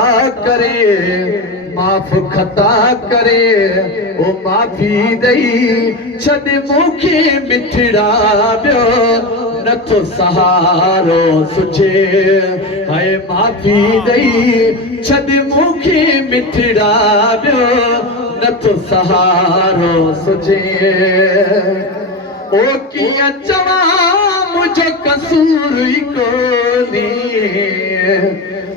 करे माफ़ खता करे ओ माफ़ी दई छॾ मूंखे मिठड़ा ॿियो नथो सहारो सुझे हाय माफ़ी दई छॾ मूंखे मिठड़ा ॿियो नथो सहारो सुझे ओ कीअं चवां मुंहिंजो कसूर ई कोन्हे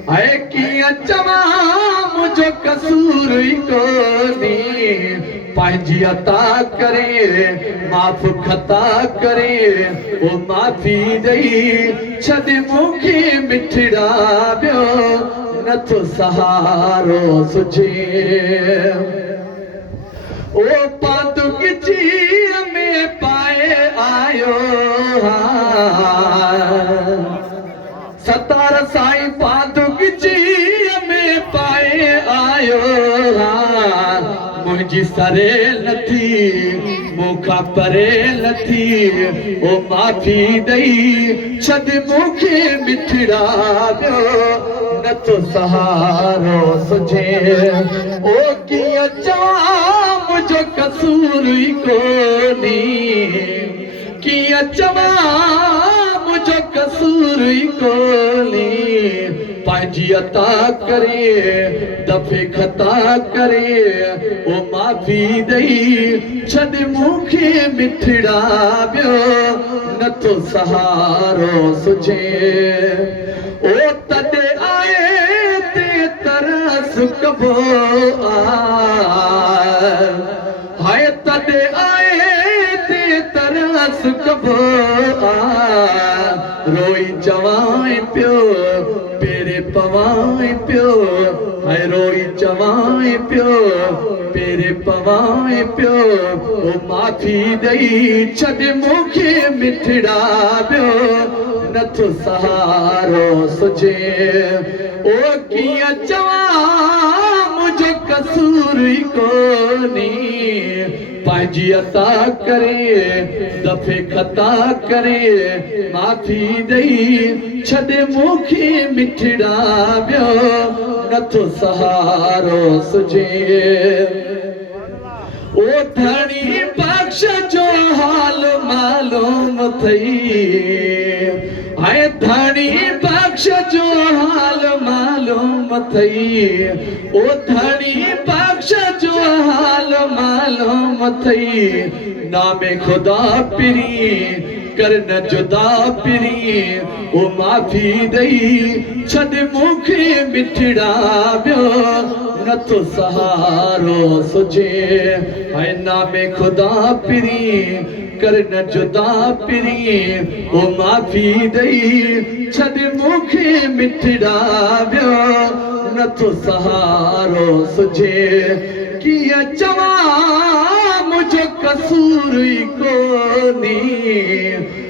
हाय कीअं चवां मुंहिंजो कसूर ई कोन्हे पंहिंजी अता करे माफ़ खता करे ओ माफ़ी ॾेई छॾ मूंखे मिठड़ा ॿियो नथो सहारो सुझे ओ पातुकी में पाए आयो सतार साईं पातुकी में पाए आयो मुंहिंजी सरे नथी मूंखां परे नथी ओ माफ़ी ॾेई छॾ मूंखे मिठड़ा ॿियो नथो सहारो सुझे ओ कीअं चवां मुंहिंजो कसूर ई कोन्हे कीअं चवां मुंहिंजो कसूर ई कोन्हे पंहिंजी अता करे दफ़े खता करे ओ माफ़ी ॾेई छॾ मूंखे मिठड़ा ॿियो नथो सहारो सुझे ओ तॾहिं आए ते तरस कबो हाय तॾहिं आए ते तरस कबो रोई चवां पियो पेरे पवां पियो हाय रोई चवां पियो पेरे पवां पियो ओ माफ़ी ॾेई छॾ मूंखे मिठड़ा ॿियो नथो सहारो सुझे ओ कीअं चवां मुंहिंजो कसूर ई कोन्हे पंहिंजी अता करे दफ़े खता करे माफ़ी ॾेई छॾ मूंखे मिठड़ा ॿियो नथो सहारो सुझे ओ धणी बख़्श जो हाल मालूम थई हाय धणी बख़्श जो हाल मालूम थई ओ धणी बख़्श जो हाल मालूम थई नामे खुदा पिरी कर न जुदा पिरी ओ माफ़ी ॾेई छॾ मूंखे मिठड़ा ॿियो नथो सहारो सुझे हाय नामे खुदा पिरी कर न जुदा पिरी ओ माफ़ी ॾेई छॾ मूंखे मिठड़ा ॿियो नथो सहारो सुझे कीअं चवां मुंहिंजो कसूर ई कोन्हे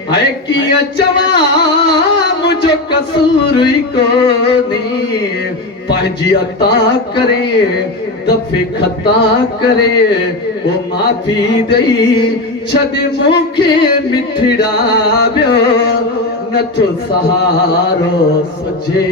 हाय कीअं चवां मुंहिंजो कसूर ई कोन्हे पंहिंजी अता करे दफ़े खता करे ओ माफ़ी ॾेई छॾ मूंखे मिठड़ा ॿियो नथो सहारो सुझे।